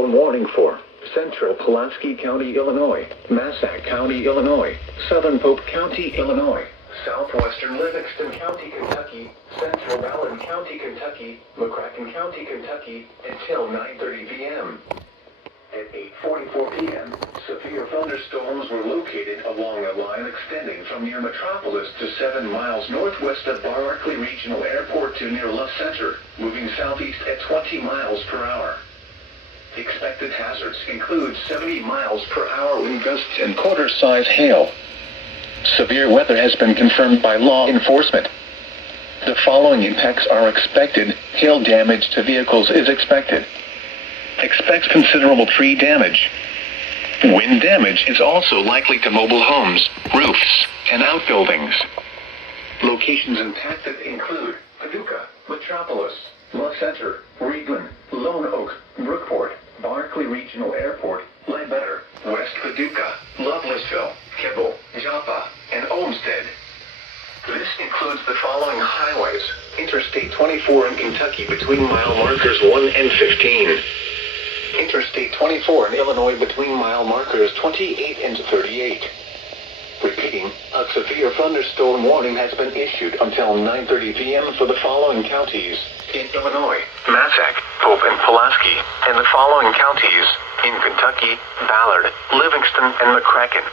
thunderstorm warning for central Pulaski County, Illinois, Massac County, Illinois, southern Pope County, Illinois, southwestern Livingston County, Kentucky, central Ballard County, Kentucky, McCracken County, Kentucky, until 9:30 p.m. At 8:44 p.m., severe thunderstorms were located along a line extending from near Metropolis to 7 miles northwest of Barkley Regional Airport to near Love Center, moving southeast at 20 miles per hour. Expected hazards include 70 miles per hour wind gusts and quarter-size hail. Severe weather has been confirmed by law enforcement. The following impacts are expected. Hail damage to vehicles is expected. Expect considerable tree damage. Wind damage is also likely to mobile homes, roofs, and outbuildings. Locations impacted include Paducah, Metropolis, Love Center, Reedland, Lone Oak, Brookport, Barkley Regional Airport, Ledbetter, West Paducah, Lovelessville, Kibble, Joppa, and Olmsted. This includes the following highways: Interstate 24 in Kentucky between mile markers 1 and 15. Interstate 24 in Illinois between mile markers 28 and 38. Repeating, a severe thunderstorm warning has been issued until 9:30 p.m. for the following counties in Illinois: Massac, Pope, and Pulaski, and the following counties in Kentucky: Ballard, Livingston, and McCracken.